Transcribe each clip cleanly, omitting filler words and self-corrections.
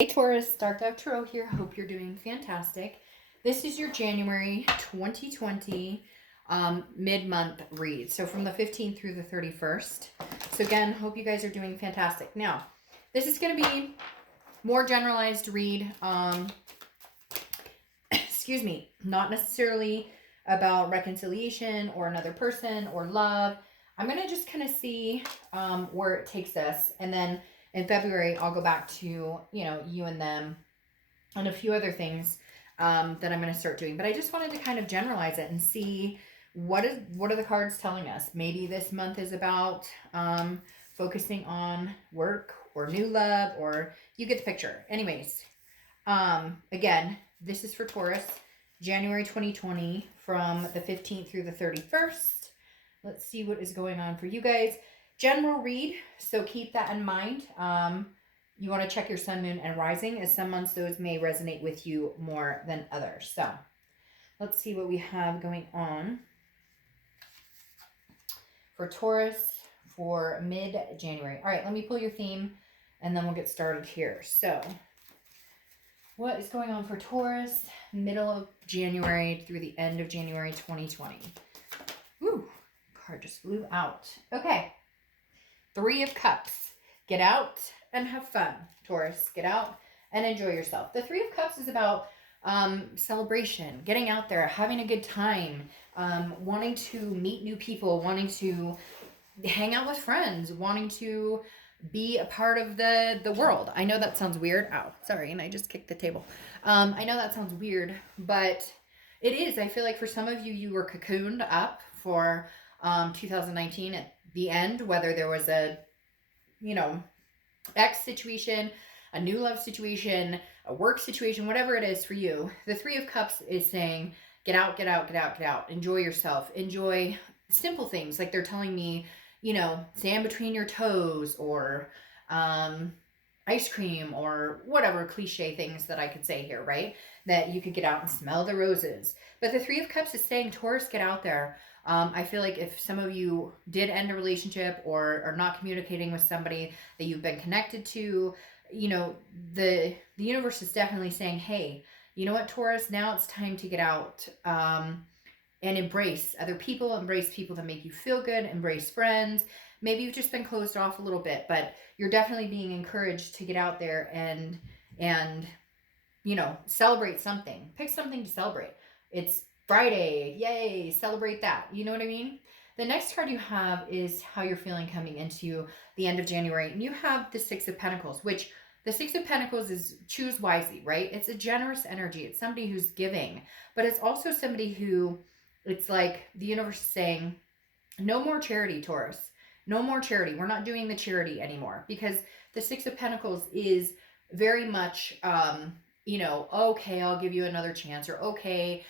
Hey Taurus, Dark Dove Tarot here. Hope you're doing fantastic. This is your January 2020 mid-month read. So from the 15th through the 31st. So again, hope you guys are doing fantastic. Now, this is going to be more generalized read. Excuse me, not necessarily about reconciliation or another person or love. I'm going to just kind of see where it takes us, and then in February, I'll go back to, you and them and a few other things that I'm going to start doing. But I just wanted to kind of generalize it and see what are the cards telling us. Maybe this month is about focusing on work or new love, or you get the picture. Anyways, again, this is for Taurus, January 2020 from the 15th through the 31st. Let's see what is going on for you guys. General read, so keep that in mind. You want to check your sun, moon, and rising, as some months those may resonate with you more than others. So let's see what we have going on for Taurus for mid-January. All right, let me pull your theme, and then we'll get started here. So what is going on for Taurus, middle of January through the end of January 2020? Woo, card just flew out. Okay. Three of Cups. Get out and have fun, Taurus. Get out and enjoy yourself. The Three of Cups is about celebration, getting out there, having a good time, wanting to meet new people, wanting to hang out with friends, wanting to be a part of the world. I know that sounds weird. Ow, sorry, and I just kicked the table. I know that sounds weird, but it is. I feel like for some of you, you were cocooned up for 2019 at the end, whether there was a, ex situation, a new love situation, a work situation, whatever it is for you. The Three of Cups is saying, get out, get out, get out, get out. Enjoy yourself. Enjoy simple things. Like they're telling me, sand between your toes, or ice cream, or whatever cliche things that I could say here, right? That you could get out and smell the roses. But the Three of Cups is saying, Taurus, get out there. I feel like if some of you did end a relationship or are not communicating with somebody that you've been connected to, the universe is definitely saying, hey, you know what, Taurus, now it's time to get out and embrace other people, embrace people that make you feel good, embrace friends. Maybe you've just been closed off a little bit, but you're definitely being encouraged to get out there and celebrate something. Pick something to celebrate. It's Friday, yay, celebrate that. You know what I mean? The next card you have is how you're feeling coming into the end of January. And you have the Six of Pentacles, which the Six of Pentacles is choose wisely, right? It's a generous energy. It's somebody who's giving, but it's also somebody who, it's like the universe is saying, no more charity, Taurus. No more charity. We're not doing the charity anymore, because the Six of Pentacles is very much, okay, I'll give you another chance, or okay,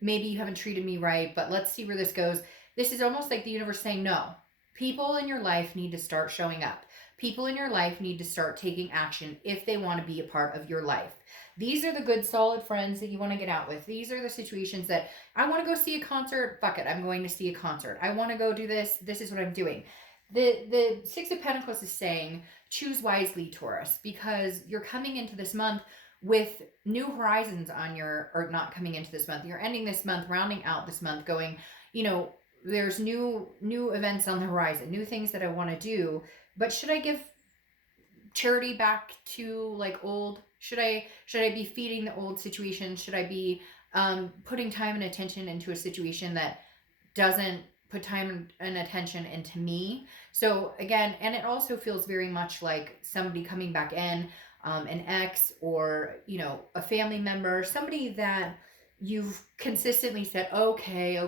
maybe you haven't treated me right, but let's see where this goes. This is almost like the universe saying, no, people in your life need to start showing up. People in your life need to start taking action if they want to be a part of your life. These are the good, solid friends that you want to get out with. These are the situations that I want to go see a concert. Fuck it, I'm going to see a concert. I want to go do this. This is what I'm doing. The Six of Pentacles is saying, choose wisely, Taurus, because you're coming into this month with new horizons on your, or not coming into this month, you're ending this month, rounding out this month, going, there's new events on the horizon, new things that I want to do, but should I give charity back to like old? Should I be feeding the old situation? Should I be putting time and attention into a situation that doesn't put time and attention into me? So again, and it also feels very much like somebody coming back in, an ex, or a family member, somebody that you've consistently said, okay,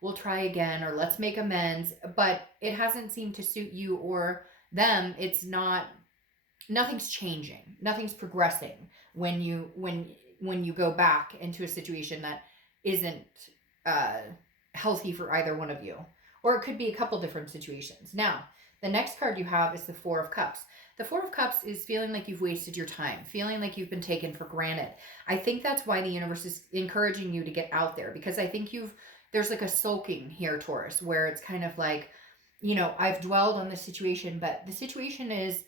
we'll try again, or let's make amends, but it hasn't seemed to suit you or them. It's not, nothing's changing, nothing's progressing when you go back into a situation that isn't healthy for either one of you, or it could be a couple different situations. Now, the next card you have is the Four of Cups. The Four of Cups is feeling like you've wasted your time, feeling like you've been taken for granted. I think that's why the universe is encouraging you to get out there, because I think there's like a sulking here, Taurus, where it's kind of like, I've dwelled on this situation, but the situation is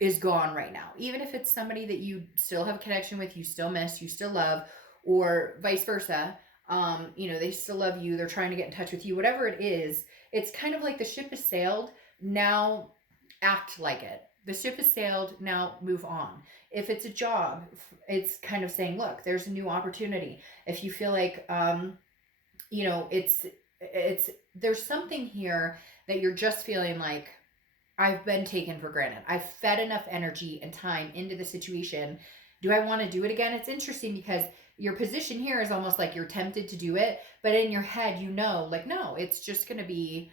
is gone right now. Even if it's somebody that you still have connection with, you still miss, you still love, or vice versa. They still love you, they're trying to get in touch with you, whatever it is, it's kind of like the ship has sailed. Now act like it. The ship has sailed, now move on. If it's a job, it's kind of saying, look, there's a new opportunity. If you feel like it's there's something here that you're just feeling like, I've been taken for granted. I've fed enough energy and time into the situation. Do I want to do it again? It's interesting because your position here is almost like you're tempted to do it, but in your head, like, no, it's just going to be,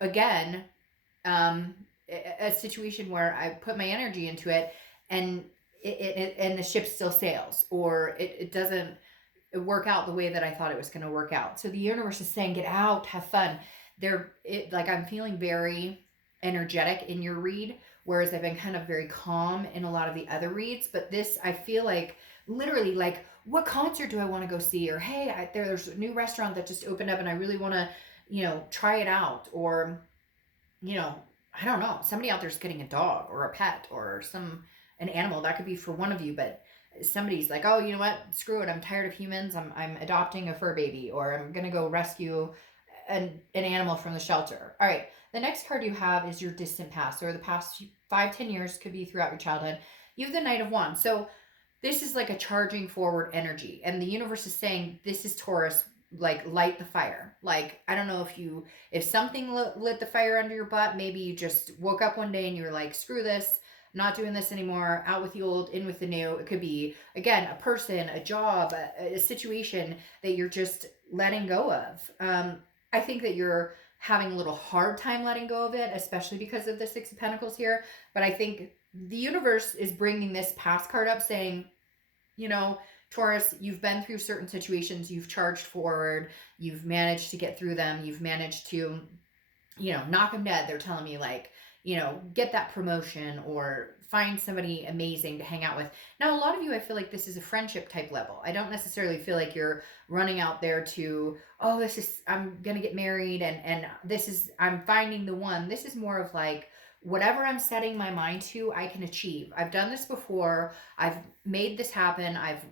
again, a situation where I put my energy into it, and and the ship still sails, or it doesn't work out the way that I thought it was going to work out. So the universe is saying, get out, have fun. I'm feeling very energetic in your read, whereas I've been kind of very calm in a lot of the other reads. But this, I feel like literally like, what concert do I want to go see? Or, hey, there's a new restaurant that just opened up and I really want to, try it out. Or, I don't know, somebody out there's getting a dog or a pet or an animal. That could be for one of you, but somebody's like, oh, you know what, screw it, I'm tired of humans, I'm adopting a fur baby, or I'm gonna go rescue an animal from the shelter. All right, the next card you have is your distant past, or the past 5-10 years, could be throughout your childhood. You have the Knight of Wands. So this is like a charging forward energy, and the universe is saying, this is Taurus, like, light the fire. Like, I don't know if something lit the fire under your butt. Maybe you just woke up one day and you were like, screw this, not doing this anymore, out with the old, in with the new. It could be, again, a person, a job, a situation that you're just letting go of. I think that you're having a little hard time letting go of it, especially because of the Six of Pentacles here. But I think the universe is bringing this past card up, saying, Taurus, you've been through certain situations, you've charged forward, you've managed to get through them, you've managed to, knock them dead. They're telling me, like, get that promotion or find somebody amazing to hang out with. Now, a lot of you, I feel like this is a friendship type level. I don't necessarily feel like you're running out there to, oh, I'm going to get married and I'm finding the one. This is more of like, whatever I'm setting my mind to, I can achieve. I've done this before. I've made this happen. I've,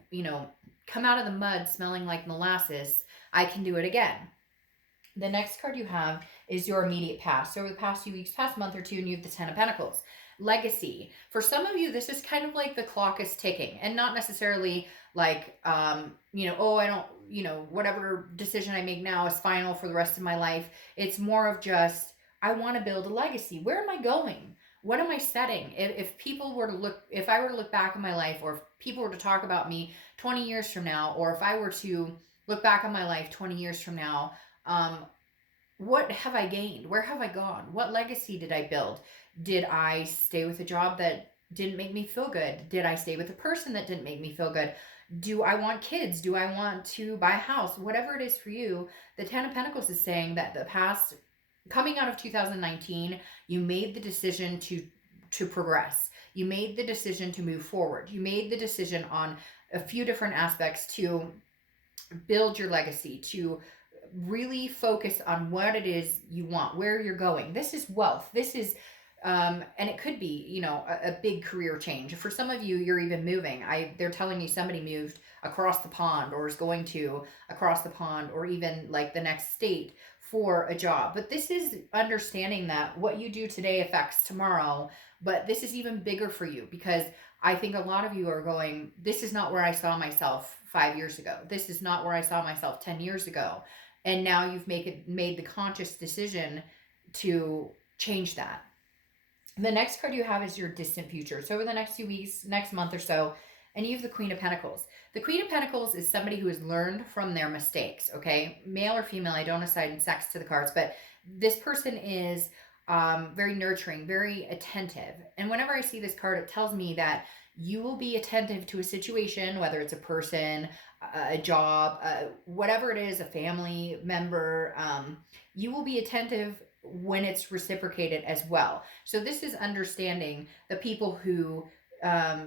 come out of the mud smelling like molasses. I can do it again. The next card you have is your immediate past. So over the past few weeks, past month or two, and you have the Ten of Pentacles. Legacy. For some of you, this is kind of like the clock is ticking, and not necessarily like, oh, I don't, whatever decision I make now is final for the rest of my life. It's more of just, I want to build a legacy. Where am I going? What am I setting? If I were to look back in my life, or if people were to talk about me 20 years from now, or if I were to look back on my life 20 years from now, what have I gained? Where have I gone? What legacy did I build? Did I stay with a job that didn't make me feel good? Did I stay with a person that didn't make me feel good? Do I want kids? Do I want to buy a house? Whatever it is for you, the Ten of Pentacles is saying that the past, coming out of 2019, you made the decision to progress. You made the decision to move forward. You made the decision on a few different aspects to build your legacy, to really focus on what it is you want, where you're going. This is wealth. This is, and it could be, a big career change. For some of you, you're even moving. They're telling me somebody moved across the pond, or is going to across the pond, or even like the next state for a job. But this is understanding that what you do today affects tomorrow. But this is even bigger for you, because I think a lot of you are going, this is not where I saw myself 5 years ago. This is not where I saw myself 10 years ago. And now you've made the conscious decision to change that. The next card you have is your distant future. So over the next few weeks, next month or so, and you have the Queen of Pentacles. The Queen of Pentacles is somebody who has learned from their mistakes, okay? Male or female, I don't assign sex to the cards, but this person is very nurturing, very attentive. And whenever I see this card, it tells me that you will be attentive to a situation, whether it's a person, a job, whatever it is, a family member. You will be attentive when it's reciprocated as well. So this is understanding the people who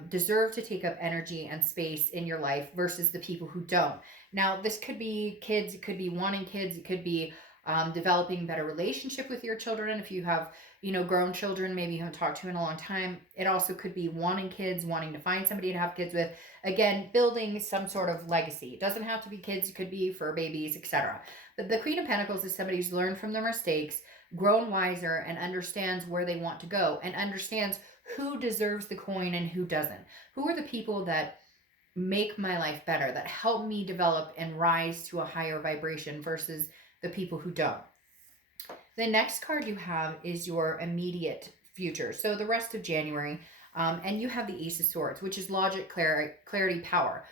deserve to take up energy and space in your life versus the people who don't. Now, this could be kids, it could be wanting kids, it could be developing better relationship with your children. If you have, grown children, maybe you haven't talked to in a long time. It also could be wanting kids, wanting to find somebody to have kids with. Again, building some sort of legacy. It doesn't have to be kids, it could be for babies, etc. But the Queen of Pentacles is somebody who's learned from their mistakes, grown wiser, and understands where they want to go, and understands who deserves the coin and who doesn't. Who are the people that make my life better, that help me develop and rise to a higher vibration versus the people who don't. The next card you have is your immediate future. So the rest of January, and you have the Ace of Swords, which is logic, clarity, power.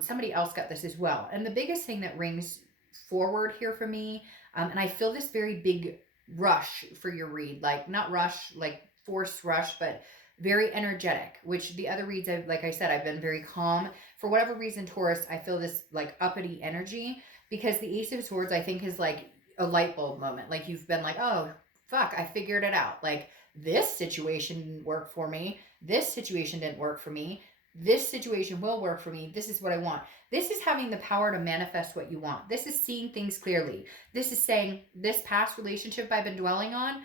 Somebody else got this as well. And the biggest thing that rings forward here for me, and I feel this very big rush for your read, like not rush, like forced rush, but very energetic, which the other reads, like I said, I've been very calm. For whatever reason, Taurus, I feel this like uppity energy, because the Ace of Swords, I think, is like a light bulb moment. Like you've been like, oh, fuck, I figured it out. Like this situation didn't work for me. This situation didn't work for me. This situation will work for me. This is what I want. This is having the power to manifest what you want. This is seeing things clearly. This is saying, this past relationship I've been dwelling on,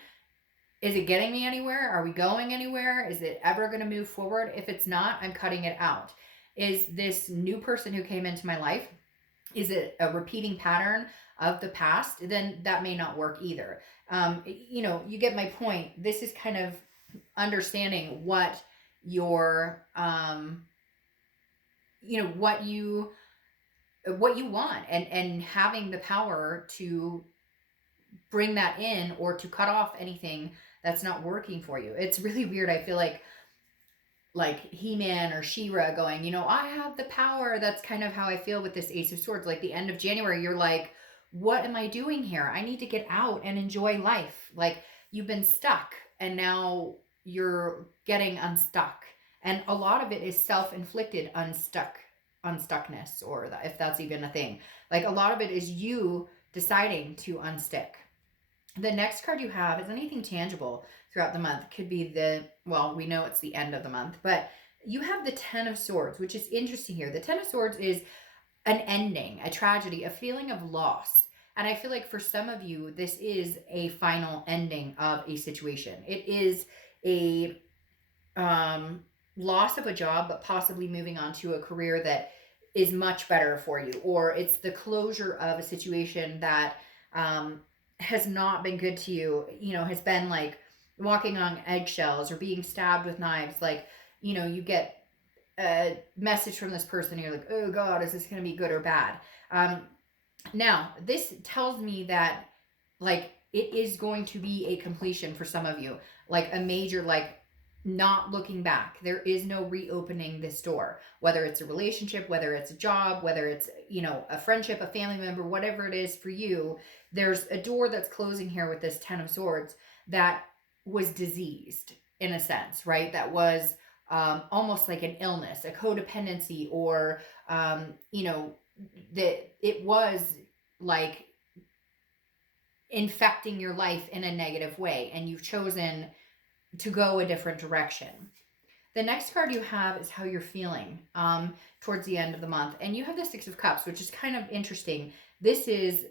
is it getting me anywhere? Are we going anywhere? Is it ever going to move forward? If it's not, I'm cutting it out. Is this new person who came into my life, is it a repeating pattern of the past? Then that may not work either. You get my point. This is kind of understanding what your, what you want, and having the power to bring that in or to cut off anything that's not working for you. It's really weird. I feel like He-Man or She-Ra going, I have the power. That's kind of how I feel with this Ace of Swords. Like the end of January, you're like, what am I doing here? I need to get out and enjoy life. Like you've been stuck and now you're getting unstuck. And a lot of it is self-inflicted unstuckness, or if that's even a thing. Like a lot of it is you deciding to unstick. The next card you have is anything tangible throughout the month. Could be we know it's the end of the month, but you have the Ten of Swords, which is interesting here. The Ten of Swords is an ending, a tragedy, a feeling of loss. And I feel like for some of you, this is a final ending of a situation. It is a loss of a job, but possibly moving on to a career that is much better for you. Or it's the closure of a situation that has not been good to you, has been like walking on eggshells or being stabbed with knives. Like, you get a message from this person and you're like, oh God, is this going to be good or bad? Now, this tells me that like it is going to be a completion for some of you, like a major, like not looking back. There is no reopening this door, whether it's a relationship, whether it's a job, whether it's, a friendship, a family member, whatever it is for you. There's a door that's closing here with this Ten of Swords that was diseased in a sense, right? That was almost like an illness, a codependency, or, that it was like infecting your life in a negative way, and you've chosen to go a different direction. The next card you have is how you're feeling towards the end of the month. And you have the Six of Cups, which is kind of interesting. This is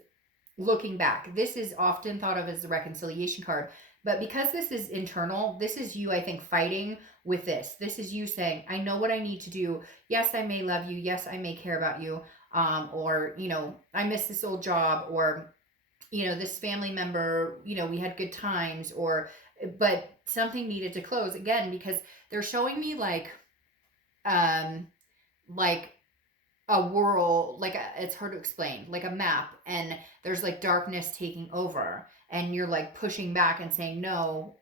looking back. This is often thought of as the reconciliation card. But because this is internal, this is you, I think, fighting with this. This is you saying, I know what I need to do. Yes, I may love you. Yes, I may care about you. Or, I miss this old job, or, this family member, we had good times, but something needed to close again, because they're showing me like a world, it's hard to explain, like a map, and there's like darkness taking over, and you're like pushing back and saying, no,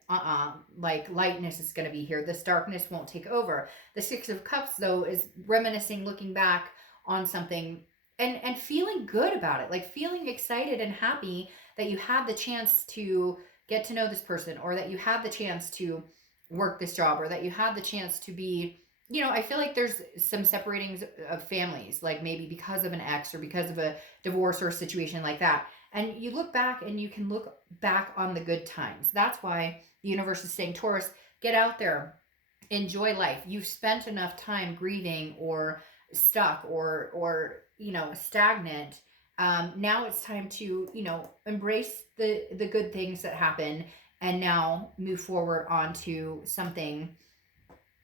like lightness is going to be here. This darkness won't take over. The Six of Cups, though, is reminiscing, looking back on something and feeling good about it, like feeling excited and happy that you had the chance to get to know this person, or that you had the chance to work this job, or that you had the chance to be, I feel like there's some separatings of families, like maybe because of an ex or because of a divorce or a situation like that. And you look back and you can look back on the good times. That's why the universe is saying, Taurus, get out there, enjoy life. You've spent enough time grieving or stuck or stagnant. Now it's time to, embrace the good things that happen, and now move forward onto something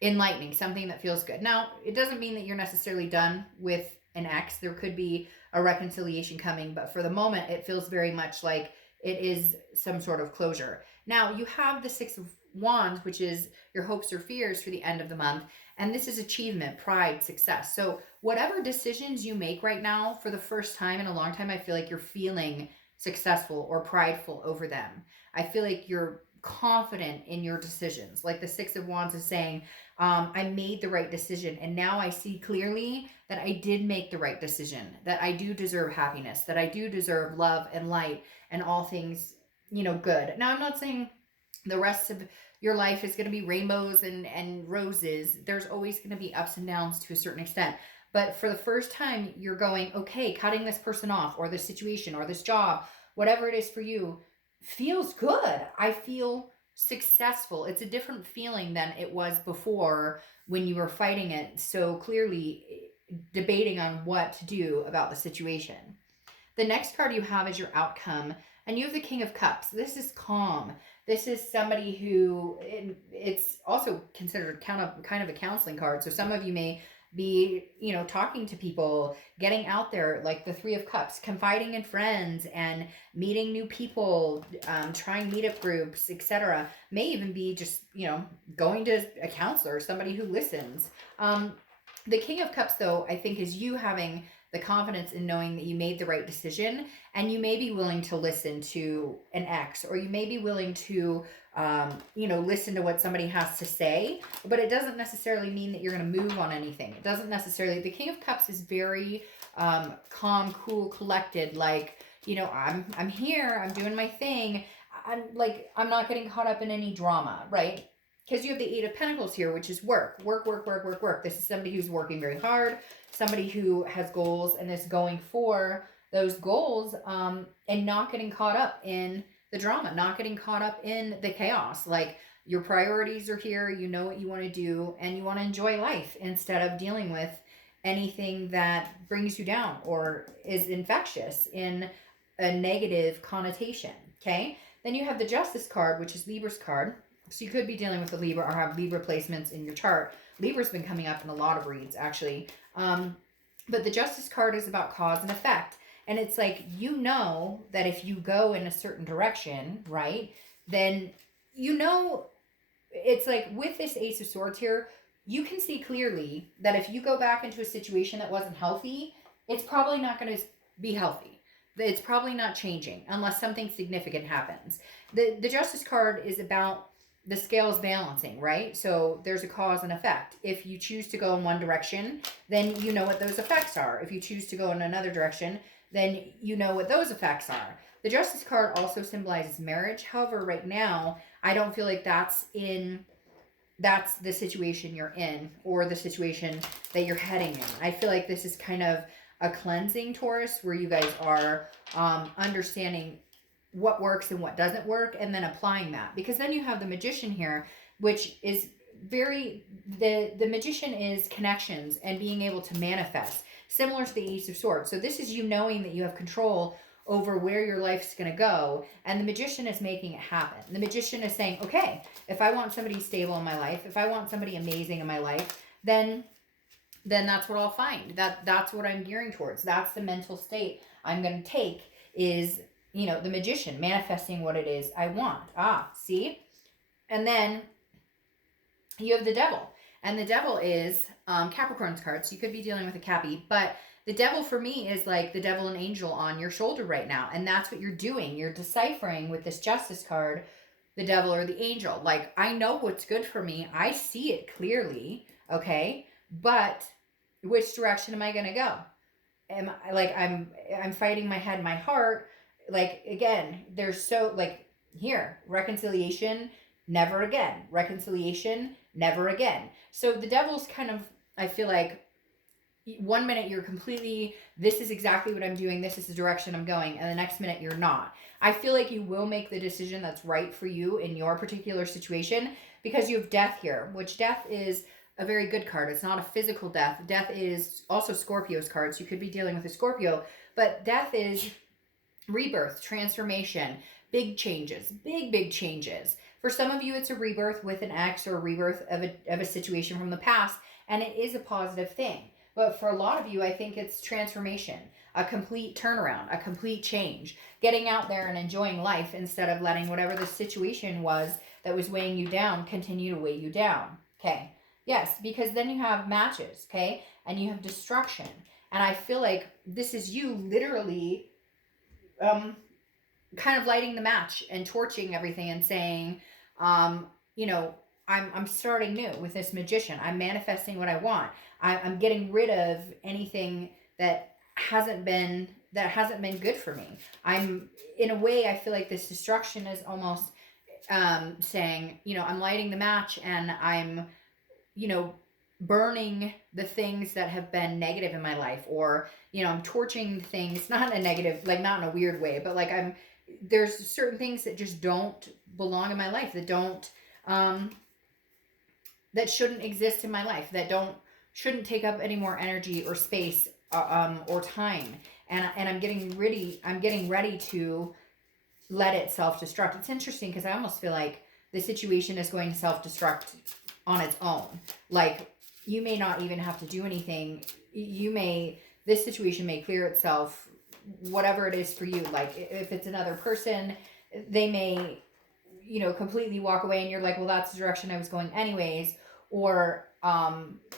enlightening, something that feels good. Now, it doesn't mean that you're necessarily done with an ex. There could be a reconciliation coming, but for the moment, it feels very much like it is some sort of closure. Now, you have the Six of Wands, which is your hopes or fears for the end of the month. And this is achievement, pride, success. So, whatever decisions you make right now, for the first time in a long time, I feel like you're feeling successful or prideful over them. I feel like you're confident in your decisions. Like the Six of Wands is saying, I made the right decision. And now I see clearly that I did make the right decision, that I do deserve happiness, that I do deserve love and light and all things, good. Now, I'm not saying the rest of your life is going to be rainbows and roses. There's always going to be ups and downs to a certain extent. But for the first time, you're going, okay, cutting this person off, or this situation, or this job, whatever it is for you, feels good. I feel successful. It's a different feeling than it was before when you were fighting it so clearly, debating on what to do about the situation. The next card you have is your outcome, and you have the King of Cups. This is calm. This is somebody who, it's also considered kind of a counseling card. So some of you may be, talking to people, getting out there, like the Three of Cups, confiding in friends and meeting new people, trying meetup groups, etc. May even be just, going to a counselor, somebody who listens. The King of Cups, though, I think is you having the confidence in knowing that you made the right decision, and you may be willing to listen to an ex, or you may be willing to, listen to what somebody has to say, but it doesn't necessarily mean that you're going to move on anything. It doesn't necessarily, the King of Cups is very calm, cool, collected, like, I'm here, I'm doing my thing. I'm not getting caught up in any drama, right? Because you have the Eight of Pentacles here, which is work. This is somebody who's working very hard, somebody who has goals and is going for those goals, and not getting caught up in the drama, not getting caught up in the chaos. Like, your priorities are here, you know what you want to do, and you want to enjoy life instead of dealing with anything that brings you down or is infectious in a negative connotation, okay? Then you have the Justice card, which is Libra's card. So you could be dealing with a Libra or have Libra placements in your chart. Libra's been coming up in a lot of reads, actually. But the Justice card is about cause and effect. And it's like, that if you go in a certain direction, right, then it's like with this Ace of Swords here, you can see clearly that if you go back into a situation that wasn't healthy, it's probably not going to be healthy. It's probably not changing unless something significant happens. The Justice card is about the scales balancing, right? So there's a cause and effect. If you choose to go in one direction, then you know what those effects are. If you choose to go in another direction, then you know what those effects are. The Justice card also symbolizes marriage. However, right now, I don't feel like that's the situation you're in, or the situation that you're heading in. I feel like this is kind of a cleansing, Taurus, where you guys are understanding what works and what doesn't work, and then applying that. Because then you have the Magician here, which is the Magician is connections and being able to manifest, similar to the Ace of Swords. So this is you knowing that you have control over where your life's going to go, and the Magician is making it happen. The Magician is saying, okay, if I want somebody stable in my life, if I want somebody amazing in my life, then that's what I'll find. That's what I'm gearing towards. That's the mental state I'm going to take, is the Magician, manifesting what it is I want. See? And then you have the Devil. And the Devil is Capricorn's card. So you could be dealing with a Cappy. But the Devil for me is like the devil and angel on your shoulder right now. And that's what you're doing. You're deciphering with this Justice card, the devil or the angel. Like, I know what's good for me. I see it clearly. Okay? But which direction am I going to go? I'm fighting my head, my heart. Like, again, there's so, like, here, reconciliation, never again. Reconciliation, never again. So the devil's kind of, I feel like, 1 minute you're completely, this is exactly what I'm doing, this is the direction I'm going, and the next minute you're not. I feel like you will make the decision that's right for you in your particular situation, because you have Death here, which Death is a very good card. It's not a physical death. Death is also Scorpio's card, so you could be dealing with a Scorpio. But death is rebirth, transformation, big changes, big changes. For some of you, it's a rebirth with an ex or a rebirth of a situation from the past, and it is a positive thing. But for a lot of you, I think it's transformation, a complete turnaround, a complete change, getting out there and enjoying life instead of letting whatever the situation was that was weighing you down continue to weigh you down. Okay. Yes, because then you have matches, okay? And you have destruction. And I feel like this is you literally kind of lighting the match and torching everything and saying, you know, I'm starting new with this magician. I'm manifesting what I want. I'm getting rid of anything that hasn't been good for me. I'm, in a way, I feel like this destruction is almost saying, you know, I'm lighting the match and I'm, you know, burning the things that have been negative in my life, or, you know, I'm torching things, not in a negative, like not in a weird way, but like there's certain things that just don't belong in my life, that don't, that shouldn't exist in my life, that shouldn't take up any more energy or space, or time. And I'm getting ready to let it self-destruct. It's interesting because I almost feel like the situation is going to self-destruct on its own. Like, you may not even have to do anything. This situation may clear itself, whatever it is for you. Like, if it's another person, they may, you know, completely walk away and you're like, well, that's the direction I was going anyways. Or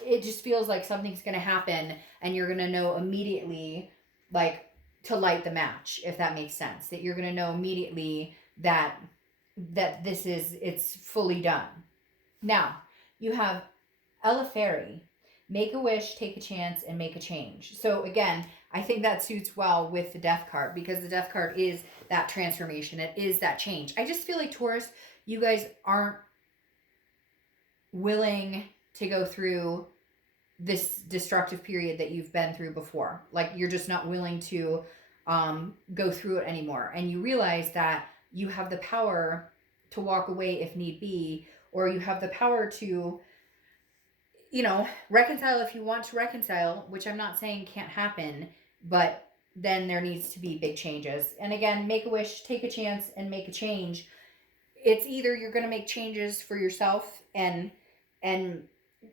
it just feels like something's going to happen and you're going to know immediately, like, to light the match, if that makes sense. That you're going to know immediately that it's fully done. Now, you have Ella Fairy, make a wish, take a chance, and make a change. So again, I think that suits well with the death card, because the death card is that transformation. It is that change. I just feel like, Taurus, you guys aren't willing to go through this destructive period that you've been through before. Like, you're just not willing to go through it anymore. And you realize that you have the power to walk away if need be, or you have the power to, you know, reconcile if you want to reconcile, which I'm not saying can't happen, but then there needs to be big changes. And again, make a wish, take a chance, and make a change. It's either you're going to make changes for yourself and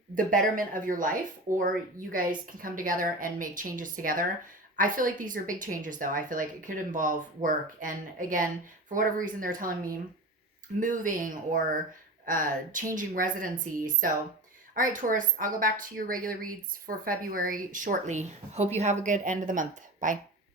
the betterment of your life, or you guys can come together and make changes together. I feel like these are big changes, though. I feel like it could involve work. And again, for whatever reason, they're telling me moving or changing residency. So, all right, Taurus, I'll go back to your regular reads for February shortly. Hope you have a good end of the month. Bye.